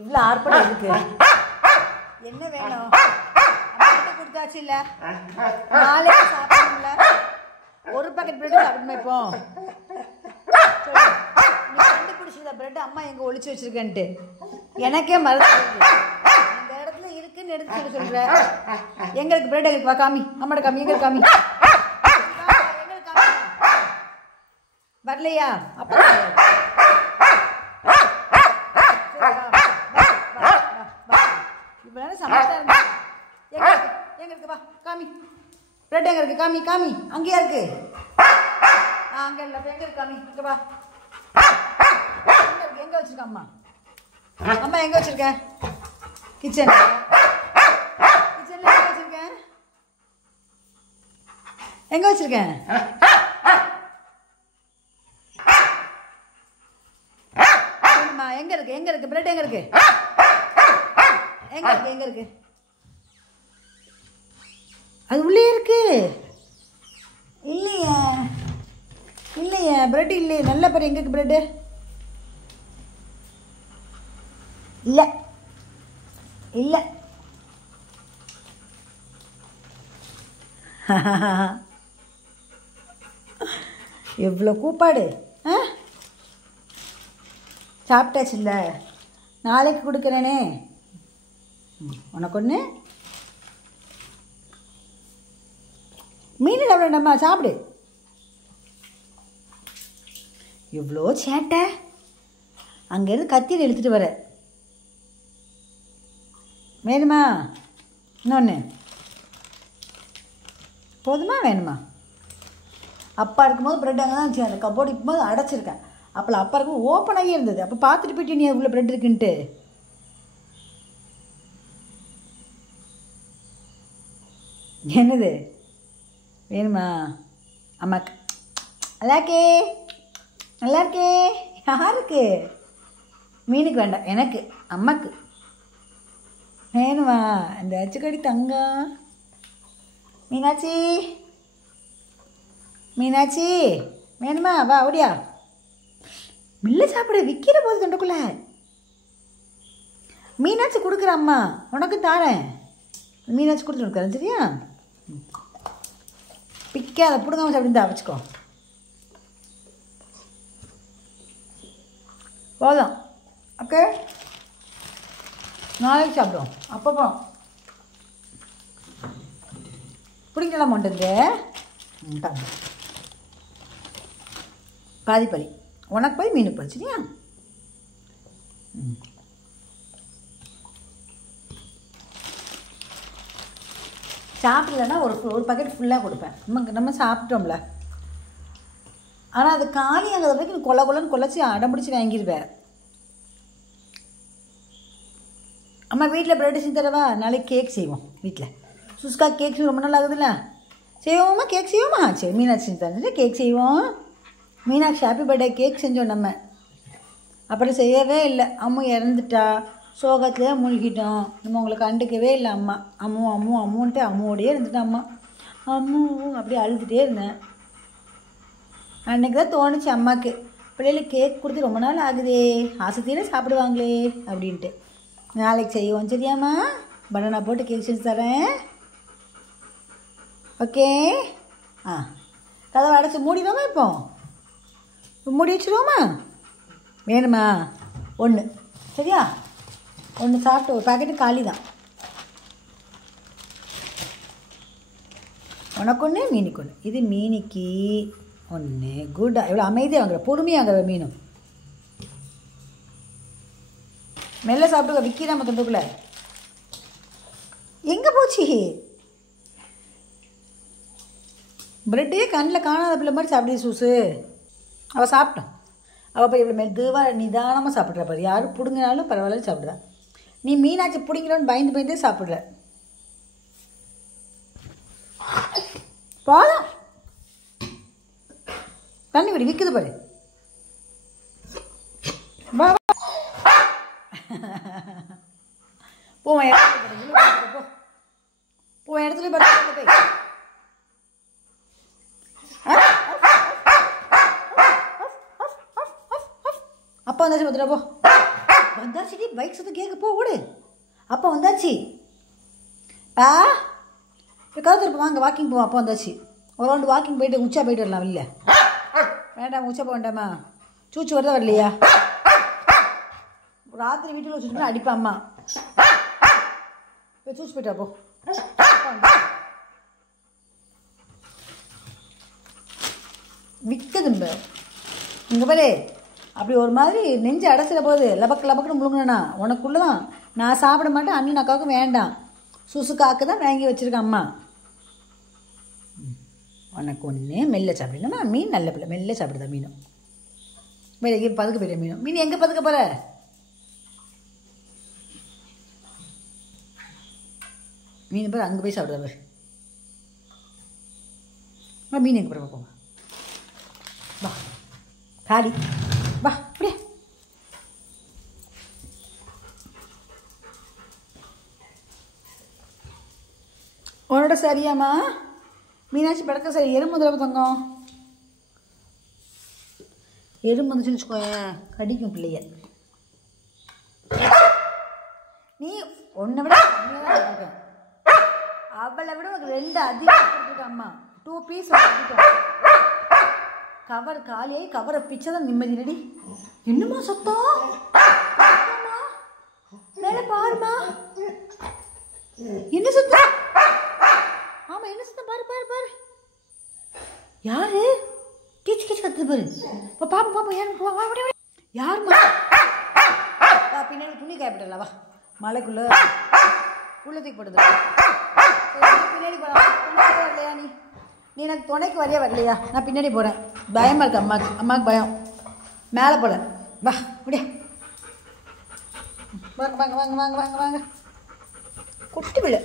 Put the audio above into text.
இவ்வளோ ஆர்ப்பாட்டம் இருக்கு. என்ன வேணும்? அப்பா கொடுத்தாச்சு இல்லை, நாளைக்கு சாப்பிடணும்ல. ஒரு பாக்கெட் பிரெட் சாப்பிடுமா இப்போ? நீ கண்டுபிடிச்சத பிரெட் அம்மா எங்கே ஒளிச்சு வச்சிருக்கேன்ட்டு எனக்கே மறந்து இந்த இடத்துல இருக்குன்னு எடுத்து சொல்ற. எங்க இருக்கு பிரெட்? எங்களுக்கு வா, காமி. அம்மாட்ட காமி. எங்க காமி? வரலையா? அப்போ இப்போ சமைச்சா இருந்தா எங்க இருக்கு? வா காமி. பிரெட் எங்க இருக்கு? காமி காமி. அங்கேயா இருக்கு? அங்கே இல்லை. எங்க இருக்கு? காமி. இங்கே வா. எங்க இருக்கு? எங்கே வச்சிருக்க அம்மா? அம்மா எங்கே வச்சிருக்கேன்? கிச்சன். கிச்சனில் எங்கே வச்சிருக்கேன்? எங்கே வச்சிருக்கேன்? எங்க இருக்கு? எங்க இருக்கு பிரெட்? எங்க இருக்கு? எங்க இருக்கு? எங்க இருக்கு? அது உள்ளே இருக்கு. இல்லையே இல்லையே பிரெட் இல்லையே. நல்ல பாரு. எங்க இருக்கு பிரெட்? இல்லை இல்லை. எவ்வளோ கூப்பாடு. சாப்பிட்டாச்சு இல்லை, நாளைக்கு கொடுக்குறேனே உனக்கு ஒன்று. மீன் சாப்பிடணும்மா, சாப்பிடு. எவ்வளோ சேட்டை. அங்கேருந்து கத்தியில் இழுத்துட்டு வர. வேணுமா இன்னொன்று? போதுமா வேணுமா? அப்பா இருக்கும்போது ப்ரெட் அங்கே தான் இருந்துச்சு. அந்த கப்போர்டு இருக்கும்போது அடைச்சிருக்கேன். அப்போ அப்பா இருக்கும் ஓப்பன் ஆகி இருந்தது. அப்போ பார்த்துட்டு போயிட்டு நீ உள்ள ப்ரெட் இருக்குன்ட்டு. என்னது வேணுமா? அம்மாக்கு நல்லா இருக்கே, நல்லா இருக்கே. யாருக்கு? மீனுக்கு வேண்டாம், எனக்கு. அம்மாக்கு வேணுமா? இந்த அச்சுக்கடி தங்கம். மீனாட்சி மீனாட்சி வேணுமா? வா ஓடியா. மில்ல சாப்பிட விற்கிற போது தொண்டுக்குள்ள. மீனாட்சி கொடுக்குற அம்மா உனக்கு தாரேன். மீனாட்சி கொடுத்து கொடுக்குறேன் சரியா? பிக்காத பிடுங்காம சாப்பிட்டு வச்சுக்கோ. போதும். ஓகே, நாளைக்கு சாப்பிடுவோம். அப்பப்போ பிடிக்கலாம் மாட்டேங்குது. பாதி பறி உனக்கு போய் மீனுக்கு போய் சரியா? சாப்பிடலன்னா ஒரு பாக்கெட் ஃபுல்லாக கொடுப்பேன். நம்ம சாப்பிட்டோம்ல. ஆனால் அது காலி ஆகாத வரைக்கும் கொலை கொலைன்னு கொலைச்சி அடம் பிடிச்சி வாங்கிடுவேன். அம்மா வீட்டில் ப்ரெட் செஞ்சு தரவா? நாளைக்கு கேக் செய்வோம் வீட்டில். சுஸ்கா கேக் செய்ய ரொம்ப நாள் ஆகுதுல்ல. செய்வோமா? கேக் செய்வோமா? சரி, மீனாட்சி செஞ்சு தரேன். கேக் செய்வோம். மீனாட்சி ஹாப்பி பர்த்டே கேக் செஞ்சோம் நம்ம. அப்புறம் செய்யவே இல்லை. அம்மு இறந்துட்டா. சோகத்துலேயே மூழ்கிட்டோம். நம்ம உங்களை கண்டுக்கவே இல்லை. அம்மா அம்மு அம்மு அம்முன்ட்டு அம்முவோடையே இருந்துட்டேன். அம்மா அம்மு அப்படியே அழுதுகிட்டே இருந்தேன். அன்றைக்கி தான் தோணுச்சு அம்மாவுக்கு, பிள்ளைகளுக்கு கேக் கொடுத்து ரொம்ப நாள் ஆகுதே, ஆசைத்தீர சாப்பிடுவாங்களே அப்படின்ட்டு. நாளைக்கு செய்வோம் சரியாம்மா? பனானா போட்டு கேக் செஞ்சு தரேன். ஓகே. கதவை அடைச்சி மூடிடுவோமா? இப்போ மூடி வச்சுருவோமா? வேணுமா? ஒன்று சரியா? ஒன்று சாப்பிட்டு ஒரு பாக்கெட்டு காலி தான். உனக்கு ஒன்று, மீனுக்கு ஒன்று. இது மீனிக்கு ஒன்று. குட்டா எவ்வளோ அமைதியாக வாங்குற, பொறுமையாக வாங்குற மீனும். மெல்ல சாப்பிட்டுக்க. விற்கிறாம தொண்டுக்குள்ள எங்கே போச்சு? ப்ரெட்டே கண்ணில் காணாத பிள்ளை மாதிரி சாப்பிடுது சூஸு. அவள் சாப்பிட்டான். அவள் போய் இவ்வளோ மெதுவாக நிதானமாக சாப்பிட்றா பாரு. யாரும் பிடுங்கினாலும் பரவாயில்ல சாப்பிட்றா. நீ மீனாட்சி பிடிங்கிறோன்னு பயந்து பயந்தே சாப்பிட்ற. போதும். தண்ணி விடி விற்குது பாரு. வா போவேன் இடத்துல போவேன் இடத்துல போய் அப்பா வந்தாச்சு பார்த்துட்டா போ. வந்தாச்சுடி, பைக் சத்தம் கேட்க போ ஓடு. அப்போ வந்தாச்சு. பா இப்போ கருத்து வாங்க வாக்கிங் போவோம். அப்போ வந்தாச்சு. ஒரு ரவுண்டு வாக்கிங் போயிட்டு உச்சா போயிட்டு வரலாம். இல்லை வேண்டாம், உச்சா போக வேண்டாமா? சூச்சு வரதான் வரலையா? ராத்திரி வீட்டில் வச்சுட்டு அடிப்பா அம்மா. இப்போ சூஸ் போயிட்டா போ. விற்கதும்ப இங்கே பாரு. அப்படி ஒரு மாதிரி நெஞ்சு அடைச்சிட போகுது. லபக்கு லபக்குன்னு முழுங்கண்ணா உனக்குள்ளே தான். நான் சாப்பிட மாட்டேன், அண்ணன் அக்காவுக்கும் வேண்டாம். சுசுக்காக்கு தான் வாங்கி வச்சுருக்கேன் அம்மா. உனக்கு ஒன்று மெல்ல சாப்பிடணுமா? மீன் நல்ல பிள்ளை, மெல்ல சாப்பிடுதா மீனும். வேறு பதுக்க போயிட மீனும். மீன் எங்கே பதுக்க போகிற? மீன் பேர் அங்கே போய் சாப்பிடுதா பேர். மீன் எங்கே போகிற போங்க. வா காடி வா அப்படியே. உன்னோட சரியாம்மா? மீனாட்சி படக்க சரி. எறும்பு தடவை தங்கம். எறும்பு வந்துச்சுன்னு வச்சுக்கோயேன், கடிக்கும் பிள்ளைய. நீ ஒன்றை விட அவளை விட உனக்கு 2 அதிகம் கொடுத்துருக்க அம்மா. 2 பீஸ் கவர் காலியாகி கவரை பிச்சை தான் நிம்மதி. நடி என்னம்மா சத்தம்? மேலே பாருமா, என்ன சத்தம்? ஆமா என்ன சத்தம்? பாரு பாரு பாரு. யாரு கீச்சு கீச்சு கத்துது பாரு. பாப்பா பாப்பா யாரு? யாருமா? பின்னாடி துணி காயப்படல. வா மலைக்குள்ள உள்ளத்துக்கு போடுது. பின்னாடி போடலையா? நீ எனக்கு துணைக்கு வரையா வரலையா? நான் பின்னாடி போகிறேன். பயமாக இருக்கு அம்மாவுக்கு பயம். மேலே போட வா அப்படியே. வாங்க வாங்க வாங்க வாங்க வாங்க வாங்க. குட்டி பிள்ளை.